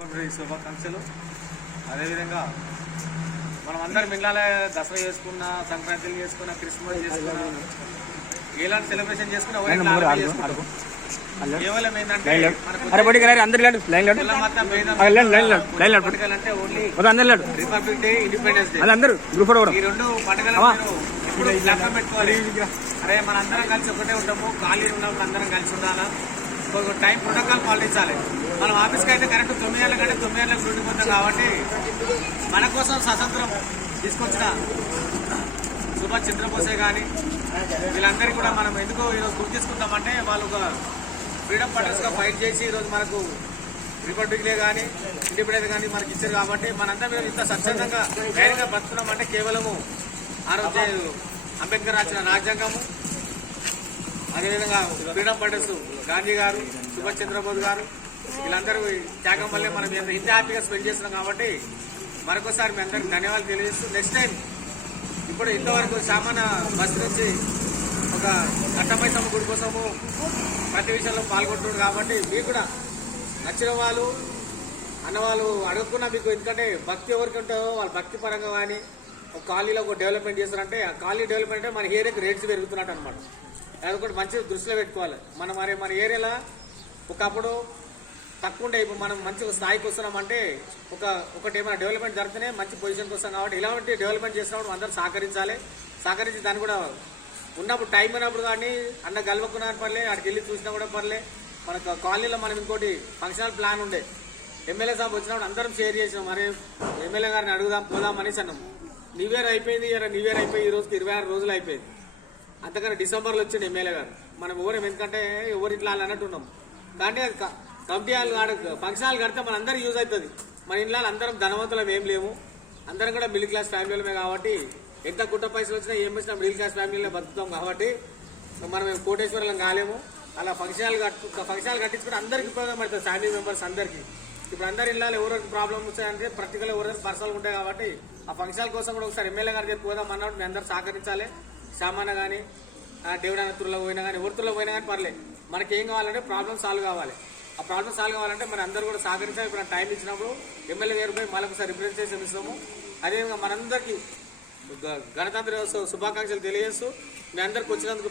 శుభాకాంక్షలు. అదేవిధంగా మనం అందరం మిగలాలే దసరా చేసుకున్న, సంక్రాంతి చేసుకున్న, క్రిస్మస్ చేసుకున్న, ఎలాంటి సెలబ్రేషన్ చేసుకున్నా కేవలం ఏంటంటే only republic day, independence day, ఈ రెండు పండుగలు ఎప్పుడు జ్ఞాపకం పెట్టుకోవాలి. అరే మన అందరం కలిసి ఒకటే ఉంటాము, ఖాళీ ఉన్నప్పుడు అందరం కలిసి ఉండాలా, టైం ప్రోటోకాల్ పాటించాలి. మనం ఆఫీస్కి అయితే కరెక్ట్ 9 గంటల కంటే 9 గంటలకు డ్యూటీ పోతాం కాబట్టి మన కోసం స్వతంత్రం తీసుకొచ్చిన సుభాష్ చంద్రబోసే కానీ వీళ్ళందరికీ కూడా మనం ఎందుకో ఈరోజు గుర్తు తీసుకుంటామంటే వాళ్ళు ఒక ఫ్రీడమ్ ఫైటర్స్గా ఫైట్ చేసి ఈరోజు మనకు రిపబ్లిక్ డే కానీ ఇండిపెండెన్స్ కానీ మనకి ఇచ్చారు కాబట్టి మనంతా మీద ఇంత స్వచ్ఛందంగా ధైర్యంగా బతుకున్నామంటే కేవలము ఆ రోజు అంబేద్కర్ రాసిన రాజ్యాంగము, అదేవిధంగా ఫ్రీడమ్ ఫైటర్స్ గాంధీ గారు, సుభాష్ చంద్రబోస్ గారు వీళ్ళందరూ త్యాగం వల్లే మనం ఇంత హ్యాపీగా స్పెండ్ చేస్తున్నాం కాబట్టి మరొకసారి మీ అందరికి ధన్యవాదాలు తెలియజేస్తూ నెక్స్ట్ టైం ఇప్పుడు ఇంతవరకు సామాన్య బస్సు నుంచి ఒక కట్టమైసమ్మ గుడి కోసము ప్రతి విషయంలో పాల్గొంటున్నారు కాబట్టి మీకు కూడా నచ్చిన వాళ్ళు అన్నవాళ్ళు అడుగుకున్నా మీకు, ఎందుకంటే భక్తి ఎవరికి ఉంటారో వాళ్ళు భక్తి పరంగా కానీ ఒక కాలనీలో ఒక డెవలప్మెంట్ చేస్తారంటే ఆ కాలనీ డెవలప్మెంట్ అంటే మన ఏరియాకి రేట్స్ పెరుగుతున్నట్టు అనమాట. అదొకటి మంచిగా దృష్టిలో పెట్టుకోవాలి. మన ఏరియాలో ఒకప్పుడు తక్కువ ఉండే ఇప్పుడు మనం మంచి స్థాయికి వస్తున్నామంటే ఒకటి ఏమైనా డెవలప్మెంట్ జరిగితేనే మంచి పొజిషన్కి వస్తాం కాబట్టి ఇలాంటి డెవలప్మెంట్ చేసినప్పుడు అందరూ సహకరించి దాన్ని కూడా ఉన్నప్పుడు టైం అయినప్పుడు కానీ అన్న గెలవకున్నా పర్లే, అక్కడికి వెళ్ళి చూసినా కూడా పర్లే. మన కాలనీలో మనం ఇంకోటి ఫంక్షనల్ ప్లాన్ ఉండే ఎమ్మెల్యే సాబ్ వచ్చినప్పుడు అందరం షేర్ చేసినాం, మరి ఎమ్మెల్యే గారిని అడుగుదాం పోదాం అనేసి అన్నాం. న్యూ ఇయర్ అయిపోయింది, ఈ రోజుకి 26 రోజులు అయిపోయింది. అంతకన్నా డిసెంబర్లో వచ్చింది ఎమ్మెల్యే గారు. మనం ఎందుకంటే ఎవరు ఇట్లా అన్నట్టు ఉన్నాం కానీ కమిటీ హాల్ ఫంక్షన్ హాల్ కడితే మన అందరికి యూజ్ అవుతుంది. మన ఇంట్లో అందరం ధనవంతులం ఏం లేము, అందరం కూడా మిడిల్ క్లాస్ ఫ్యామిలీలమే కాబట్టి ఎంత గుట్ట పైసలు వచ్చినా ఏం వచ్చినా మిడిల్ క్లాస్ ఫ్యామిలీలో బతుకుతాం కాబట్టి మనం కోటేశ్వరం కాలేము. అలా ఫంక్షన్ హాల్ కట్టించుకుంటే అందరికి ఉపయోగపడుతుంది, ఫ్యామిలీ మెంబర్స్ అందరికీ. ఇప్పుడు అందరి ఇళ్ళలో ఎవరికి ప్రాబ్లమ్ వచ్చాయంటే పర్టికులర్ ఎవరైనా పర్సనల్ ఉంటాయి కాబట్టి ఆ ఫంక్షన్ హాల్ కోసం కూడా ఒకసారి ఎమ్మెల్యే గారికి పోదాం అన్నట్టు మీ అందరూ సహకరించాలి. సామాన్య కానీ దేవుడానతుల్లో పోయినా కానీ ఎవరితుల్లో పోయినా కానీ పర్లేదు, మనకి ఏం కావాలంటే ప్రాబ్లమ్ సాల్వ్ కావాలి. ఆ ప్రాబ్లమ్ సాల్వ్ కావాలంటే మన అందరూ కూడా సహకరించాలి. ఇప్పుడు టైం ఇచ్చినప్పుడు ఎమ్మెల్యే గారు పోయి మళ్ళీ ఒకసారి రిప్రజెంటేషన్ ఇస్తాము. అదేవిధంగా మనందరికీ గణతంత్ర శుభాకాంక్షలు తెలియజేస్తూ మీ అందరికి వచ్చినందుకు